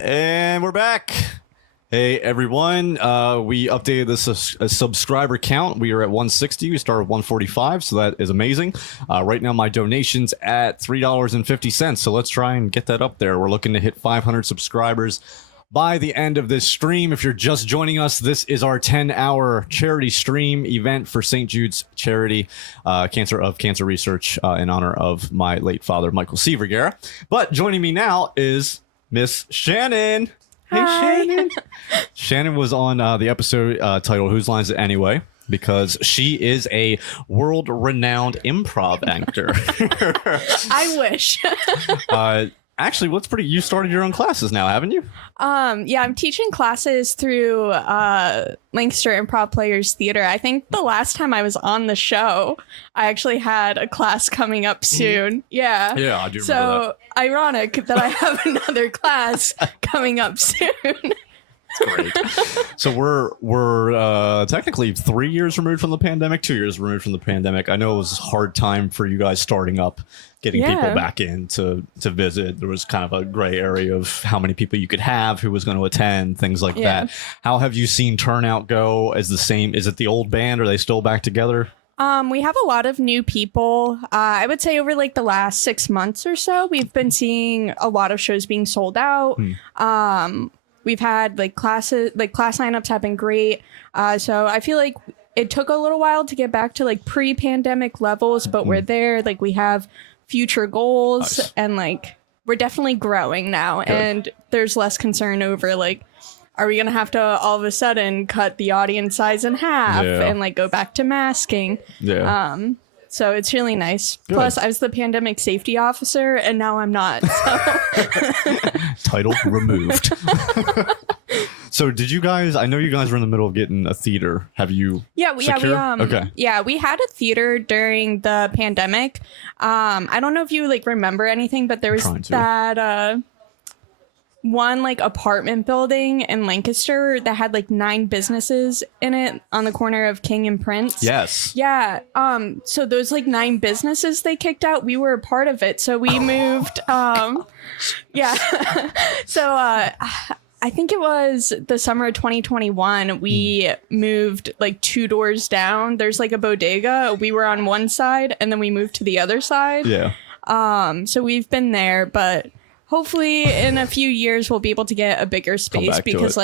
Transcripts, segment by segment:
And we're back. Hey, everyone. We updated the subscriber count. We are at 160. We started at 145, so that is amazing. Right now, my donation's at $3.50, so let's try and get that up there. We're looking to hit 500 subscribers by the end of this stream. If you're just joining us, this is our 10-hour charity stream event for St. Jude's Charity, Cancer Research, in honor of my late father, Michael C. Vergara. But joining me now is Miss Shannon. Hey, Hi. Shannon. Shannon was on the episode titled Whose Lines It Anyway? Because she is a world-renowned improv actor. I wish. Actually, you started your own classes now, haven't you? Yeah, I'm teaching classes through Lancaster Improv Players Theater. I think the last time I was on the show, I actually had a class coming up soon. Yeah. Yeah, I do remember So ironic that I have another class coming up soon. Great. So we're technically 3 years removed from the pandemic, 2 years removed from the pandemic. I know it was a hard time for you guys starting up, getting people back in to visit. There was kind of a gray area of how many people you could have, who was going to attend, things like that. How have you seen turnout go? Is it the old band? Are they still back together? We have a lot of new people. I would say over like the last 6 months or so, we've been seeing a lot of shows being sold out. We've had class lineups have been great. So I feel like it took a little while to get back to like pre-pandemic levels, but we're there. Like we have future goals. Nice. And we're definitely growing now. Good. And there's less concern over are we going to have to all of a sudden cut the audience size in half and go back to masking? Yeah. So it's really nice. Good. Plus, I was the pandemic safety officer, and now I'm not. So. Title removed. So did you guys? I know you guys were in the middle of getting a theater. Have you? Yeah, we had a theater during the pandemic. I don't know if you remember anything, but there was that one apartment building in Lancaster that had 9 businesses in it on the corner of King and Prince. Yes. Yeah. So those 9 businesses they kicked out, we were a part of it. So we moved. Yeah. So I think it was the summer of 2021. We moved 2 doors down. There's a bodega. We were on one side and then we moved to the other side. Yeah. So we've been there, but hopefully in a few years we'll be able to get a bigger space because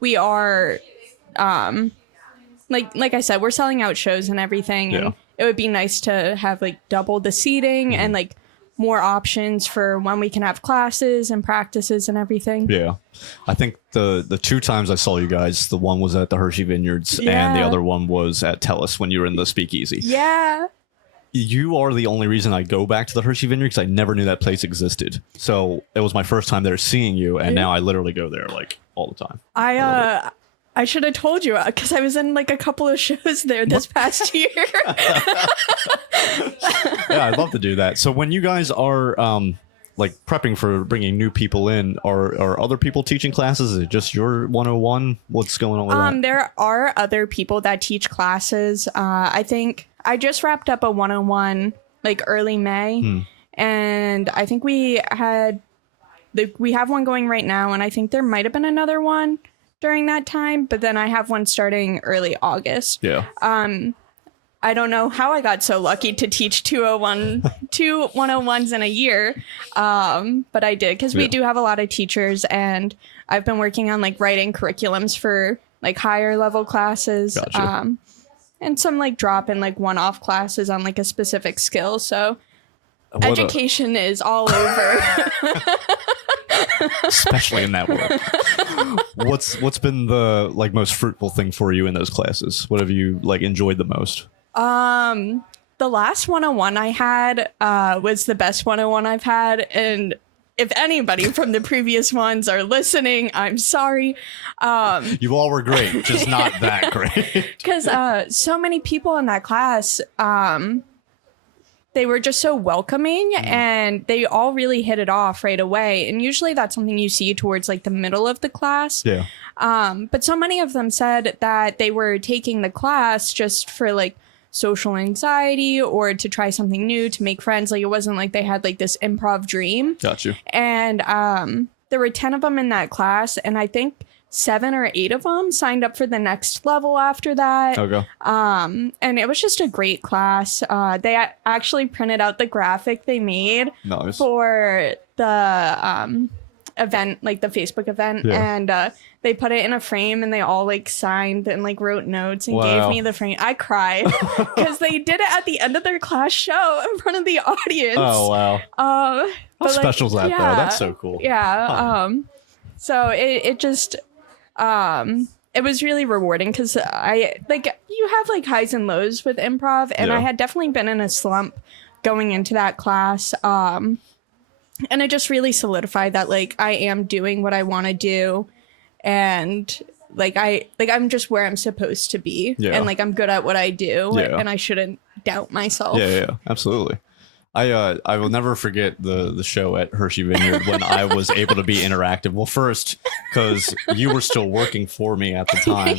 we are like I said, we're selling out shows and everything, and it would be nice to have double the seating and more options for when we can have classes and practices and everything. Yeah. I think the 2 times I saw you guys, the one was at the Hershey Vineyards and the other one was at Tellus when you were in the Speakeasy. Yeah. You are the only reason I go back to the Hershey Vineyard because I never knew that place existed. So it was my first time there seeing you, and now I literally go there all the time. I should have told you because I was in a couple of shows there this past year. Yeah, I'd love to do that. So when you guys are prepping for bringing new people in, are other people teaching classes? Is it just your 101? What's going on with that? There are other people that teach classes. I think I just wrapped up a 101 early May, and I think we have one going right now, and I think there might have been another one during that time, but then I have one starting early August. Yeah. I don't know how I got so lucky to teach 2 101s in a year, but I did because we do have a lot of teachers, and I've been working on writing curriculums for higher level classes. Gotcha. And some drop-in one-off classes on a specific skill. So education is all over. Especially in that world. What's been the most fruitful thing for you in those classes? What have you enjoyed the most? The last 101 I had was the best 101 I've had, and if anybody from the previous ones are listening, I'm sorry. You all were great, just not that great. Because so many people in that class, they were just so welcoming, and they all really hit it off right away. And usually that's something you see towards the middle of the class. Yeah. But so many of them said that they were taking the class just for social anxiety or to try something new, to make friends. It wasn't they had this improv dream. Got you. And there were 10 of them in that class, and I think 7 or 8 of them signed up for the next level after that. Okay. And it was just a great class. They actually printed out the graphic they made Nice. for the event, like the Facebook event, and they put it in a frame, and they all like signed and like wrote notes and gave me the frame. I cried because they did it at the end of their class show in front of the audience. Oh wow. How special is that though? That's so cool. Yeah. So it just it was really rewarding because you have like highs and lows with improv, and I had definitely been in a slump going into that class. And it just really solidified that like I am doing what I want to do, and I'm just where I'm supposed to be, and like I'm good at what I do, and I shouldn't doubt myself. Yeah, absolutely. I will never forget the show at Hershey Vineyard when I was able to be interactive. Well, first, because you were still working for me at the time,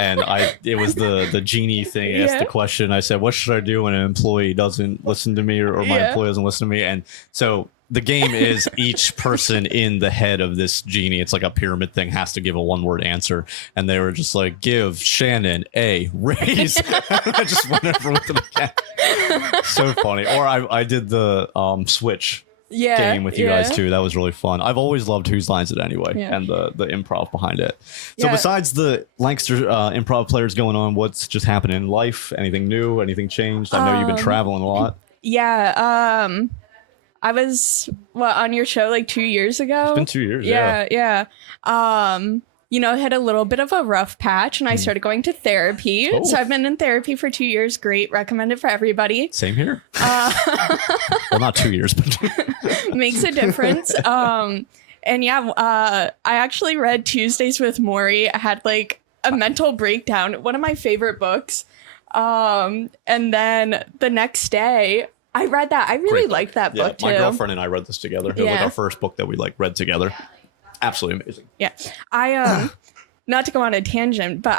and it was the genie thing. I asked the question. I said, "What should I do when an employee doesn't listen to me, or my employee doesn't listen to me?" And so the game is each person in the head of this genie. It's like a pyramid thing, has to give a one-word answer. And they were just like, give Shannon a raise. I just went over with the cat. So funny. Or I did the Switch game with you guys too. That was really fun. I've always loved Whose Lines It Anyway and the improv behind it. So besides the Lancaster improv players going on, what's just happened in life? Anything new? Anything changed? I know you've been traveling a lot. Yeah. I was on your show like 2 years ago. It's been 2 years. Yeah. Had a little bit of a rough patch, and I started going to therapy. So I've been in therapy for 2 years. Great. Recommend it for everybody. Same here. Well, not 2 years, but makes a difference. I actually read Tuesdays with Maury. I had like a mental breakdown. One of my favorite books. And then the next day, I read that. I really liked that book too. My girlfriend and I read this together. It was like our first book that we like read together. Absolutely amazing. Yeah. I not to go on a tangent, but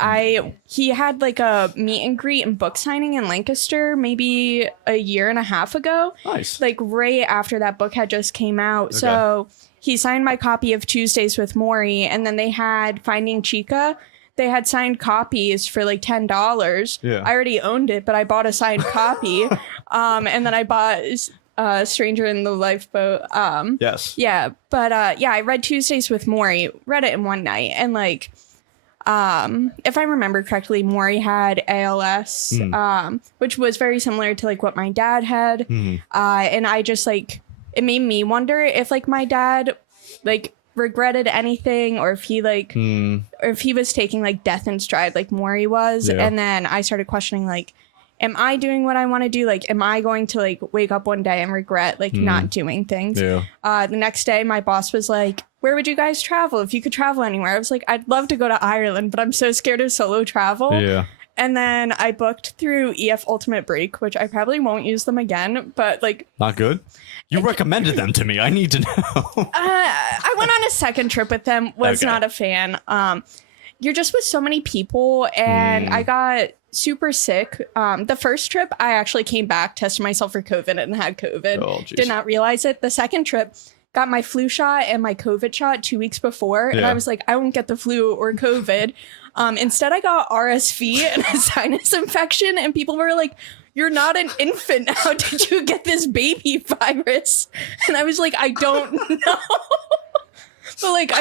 he had like a meet and greet and book signing in Lancaster maybe a year and a half ago. Nice. Like right after that book had just came out. Okay. So he signed my copy of Tuesdays with Maury, and then they had Finding Chica. They had signed copies for like $10. Yeah. I already owned it, but I bought a signed copy. And then I bought Stranger in the Lifeboat. Yes. Yeah. But I read Tuesdays with Maury, read it in one night. And like, if I remember correctly, Maury had ALS, which was very similar to like what my dad had. And I just like, it made me wonder if like my dad like regretted anything, or if he like or if he was taking like death in stride like Maury was. And then I started questioning like, am I doing what I want to do? Like, am I going to like wake up one day and regret like not doing things? The next day my boss was like, where would you guys travel if you could travel anywhere? I was like, I'd love to go to Ireland, but I'm so scared of solo travel. And then I booked through EF Ultimate Break, which I probably won't use them again, but like... Not good? You recommended them to me. I need to know. I went on a second trip with them, was not a fan. You're just with so many people, and I got super sick. The first trip, I actually came back, tested myself for COVID, and had COVID. Oh, geez. Did not realize it. The second trip... got my flu shot and my COVID shot 2 weeks before. And I was like, I won't get the flu or COVID. Instead, I got RSV and a sinus infection. And people were like, you're not an infant. How did you get this baby virus? And I was like, I don't know. But like,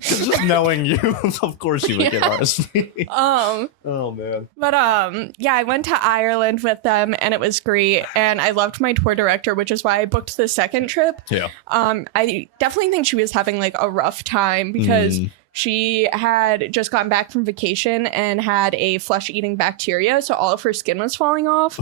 just knowing you, of course you would get RSV. Oh man. But I went to Ireland with them, and it was great, and I loved my tour director, which is why I booked the second trip. I definitely think she was having like a rough time because she had just gotten back from vacation and had a flesh-eating bacteria, so all of her skin was falling off.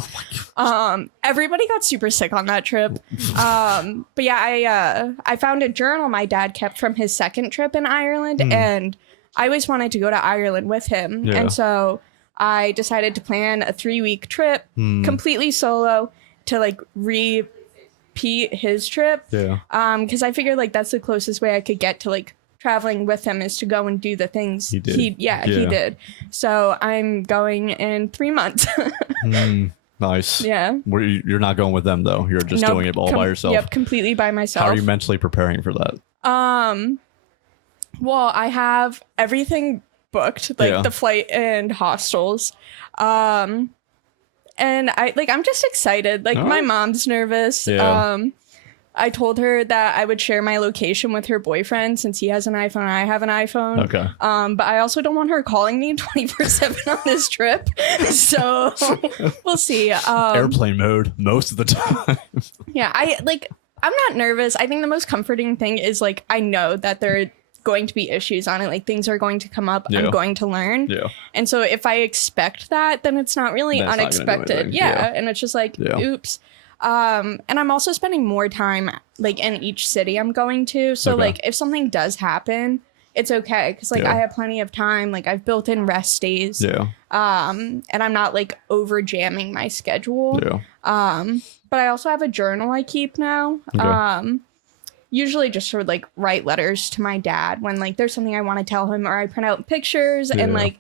Everybody got super sick on that trip. But yeah, I found a journal my dad kept from his second trip in Ireland, and I always wanted to go to Ireland with him. And so I decided to plan a 3-week trip, completely solo, to like repeat his trip. Because I figured like that's the closest way I could get to like traveling with him is to go and do the things he did. So I'm going in 3 months. Nice. Yeah. You're not going with them though. You're just Nope, doing it all by yourself. Yep, completely by myself. How are you mentally preparing for that? Well, I have everything booked, like the flight and hostels. And I'm just excited. Like my mom's nervous. Yeah. I told her that I would share my location with her boyfriend since he has an iPhone and I have an iPhone. Okay. But I also don't want her calling me 24/7 on this trip. So we'll see. Airplane mode most of the time. Yeah, I'm not nervous. I think the most comforting thing is like I know that there are going to be issues on it. Like things are going to come up. Yeah. I'm going to learn. Yeah. And so if I expect that, then it's not really That's not gonna do unexpected. anything. Yeah. And it's just like, oops. And I'm also spending more time like in each city I'm going to. So like if something does happen, it's okay. Cause like I have plenty of time. Like I've built in rest days. Yeah. And I'm not like over jamming my schedule. Yeah. But I also have a journal I keep now. Okay. Usually just sort of like write letters to my dad when like there's something I want to tell him, or I print out pictures and like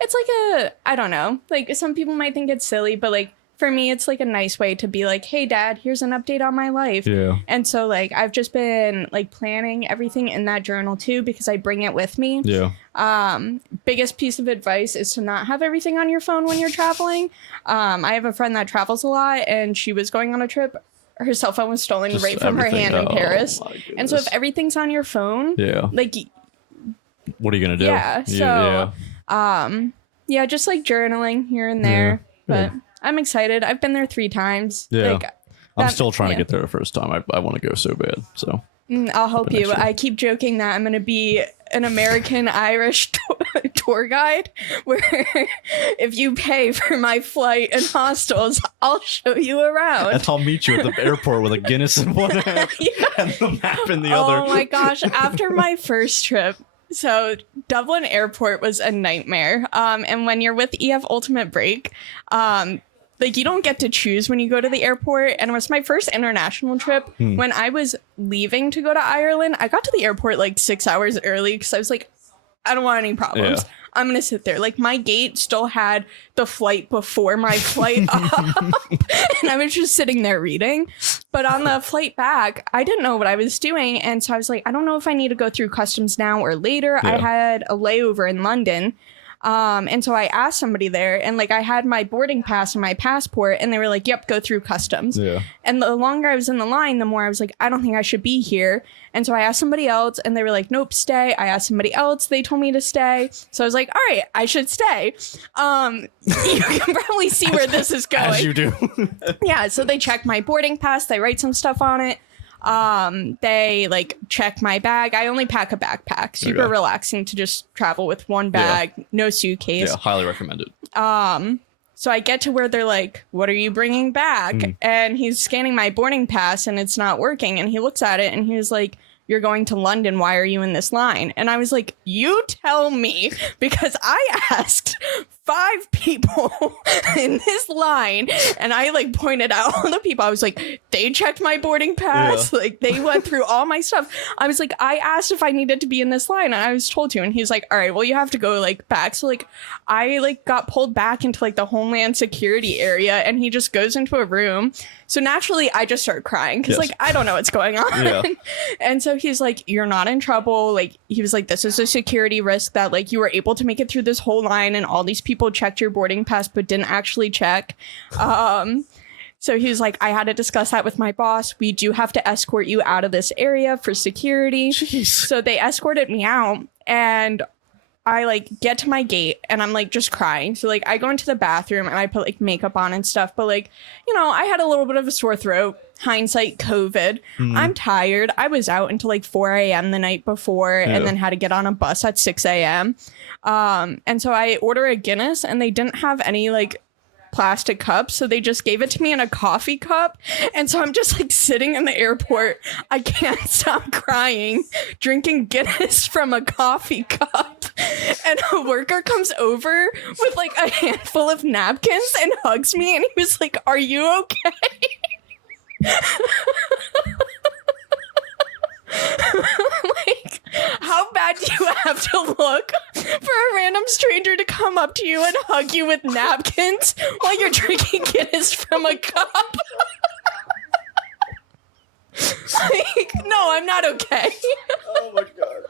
it's like I don't know, like some people might think it's silly, but like for me it's like a nice way to be like, hey dad, here's an update on my life. Yeah. And so like I've just been like planning everything in that journal too because I bring it with me. Yeah. Biggest piece of advice is to not have everything on your phone when you're traveling. I have a friend that travels a lot and she was going on a trip. Her cell phone was stolen Just right from her hand in Paris. And so if goodness. everything's on your phone, like what are you gonna do? yeah, so yeah, just like journaling here and there. But I'm excited. I've been there 3 times. Yeah. Like, I'm still trying to get there the first time. I want to go so bad. So I'll help you. I keep joking that I'm going to be an American-Irish tour guide where if you pay for my flight and hostels, I'll show you around. And I'll meet you at the airport with a Guinness in one hand and the map in the other. Oh my gosh. After my first trip, so Dublin Airport was a nightmare. And when you're with EF Ultimate Break, like you don't get to choose when you go to the airport. And it was my first international trip. When I was leaving to go to Ireland, I got to the airport like 6 hours early because I was like, I don't want any problems. Yeah. I'm going to sit there. Like my gate still had the flight before my flight up. And I was just sitting there reading. But on the flight back, I didn't know what I was doing. And so I was like, I don't know if I need to go through customs now or later. I had a layover in London. And so I asked somebody there and like I had my boarding pass and my passport and they were like, yep, go through customs. Yeah. And the longer I was in the line, the more I was like, I don't think I should be here. And so I asked somebody else and they were like, nope, stay. I asked somebody else. They told me to stay. So I was like, all right, I should stay. You can probably see where this is going. As you do. Yeah. So they check my boarding pass. They write some stuff on it. They like check my bag. I only pack a backpack. Super relaxing to just travel with one bag, no suitcase. Yeah, highly recommended. So I get to where they're like, what are you bringing back? And he's scanning my boarding pass and it's not working. And he looks at it and he was like, you're going to London. Why are you in this line? And I was like, you tell me, because I asked 5 people in this line and I like pointed out all the people. I was like, they checked my boarding pass. Like they went through all my stuff. I was like, I asked if I needed to be in this line and I was told to. And he's like, all right, well, you have to go like back. So like I like got pulled back into like the Homeland Security area and he just goes into a room. So naturally I just start crying because like I don't know what's going on. And so he's like, you're not in trouble. Like he was like, this is a security risk that like you were able to make it through this whole line and all these people checked your boarding pass but didn't actually check. So he was like, I had to discuss that with my boss. We do have to escort you out of this area for security. Jeez. So they escorted me out and I like get to my gate and I'm like just crying. So like I go into the bathroom and I put like makeup on and stuff. But like, you know, I had a little bit of a sore throat. Hindsight COVID. I'm tired. I was out until like 4 a.m. the night before and then had to get on a bus at 6 a.m. And so I order a Guinness and they didn't have any like plastic cups, so they just gave it to me in a coffee cup. And so I'm just like sitting in the airport. I can't stop crying, drinking Guinness from a coffee cup. And a worker comes over with like a handful of napkins and hugs me and he was like, are you okay? Like How bad do you have to look for a random stranger to come up to you and hug you with napkins while you're drinking Guinness from a cup? Like, no, I'm not okay. Oh my god.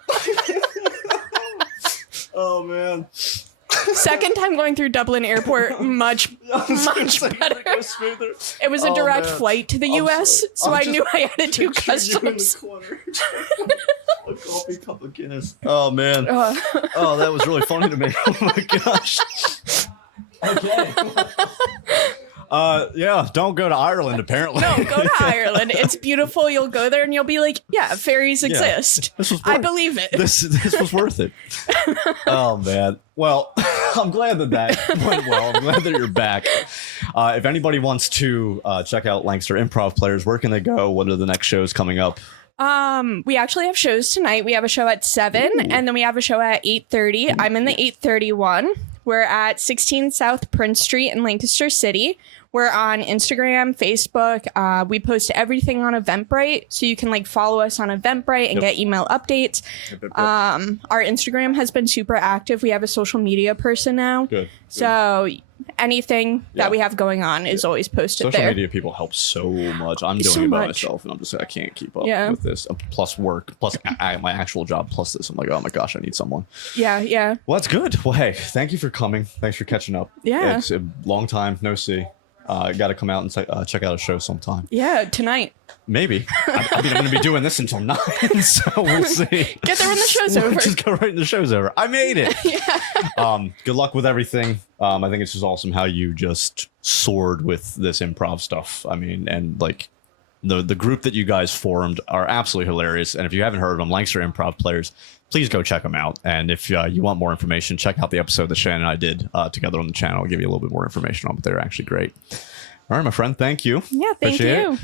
Oh man. Second time going through Dublin Airport, much better. It was a direct flight to the U.S., so I knew I had to do customs. A coffee cup of Guinness. Oh man. Oh, that was really funny to me. Oh my gosh. Okay. Yeah, don't go to Ireland, apparently. No, go to Ireland. It's beautiful. You'll go there and you'll be like, yeah, fairies exist. I believe it. This was worth it. Oh, man. Well, I'm glad that went well. I'm glad that you're back. If anybody wants to check out Lancaster Improv Players, where can they go? What are the next shows coming up? We actually have shows tonight. We have a show at 7, and then we have a show at 8:30. I'm in the 8:30 one. We're at 16 South Prince Street in Lancaster City. We're on Instagram, Facebook. We post everything on Eventbrite, so you can like follow us on Eventbrite and get email updates. Our Instagram has been super active. We have a social media person now. Good. So anything that we have going on is always posted there. Social media people help so much. I'm doing it by myself, and I'm just I can't keep up with this. Plus work, plus my actual job, plus this. I'm like, oh my gosh, I need someone. Yeah. Well, that's good. Well, hey, thank you for coming. Thanks for catching up. Yeah. It's a long time no see. Got to come out and check out a show sometime. Yeah, tonight. Maybe. I mean, I'm going to be doing this until 9, so we'll see. Get there when the show's over. Just go right when the show's over. I made it. Yeah. Good luck with everything. I think it's just awesome how you just soared with this improv stuff. I mean, and like the group that you guys formed are absolutely hilarious. And if you haven't heard of them, Lancaster Improv Players, please go check them out. And if you want more information, check out the episode that Shannon and I did together on the channel. I'll give you a little bit more information on it, but they're actually great. All right, my friend. Thank you. Yeah, thank you.